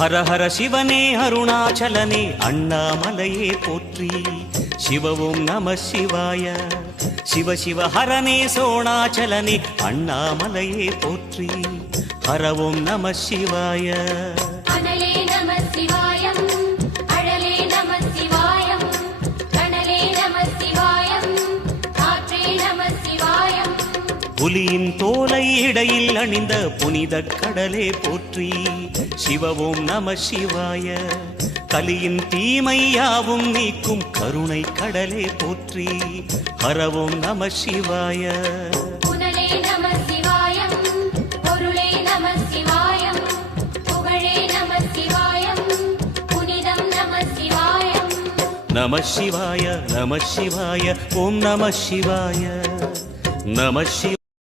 ஹர ஹர சிவனே அருணாச்சலனே அண்ணாமலையே போற்றி. சிவவும் நம சிவாய. சிவ சிவ ஹரனே சோணாச்சலனே அண்ணாமலையே போற்றி. ஹரவும் நம சிவாய. அனலே நம சிவாயம், அழலே நம சிவாயம், கனலே நம சிவாயம், காற்றே நம சிவாயம். புலியின் தோலை இடையில் அணிந்த புனித கடலே போற்றி. சிவவும் நம சிவாய. கலியின் தீமையாவும் நீக்கும் கருணை கடலே போற்றி. ஹரவும் நம சிவாய. புனலே நம சிவாயம், பொருளே நம சிவாயம், புகழே நம சிவாயம், புனிதம் நம சிவாயம். நம சிவாய நம சிவாய ஓம் நம சிவாய நம சிவாய.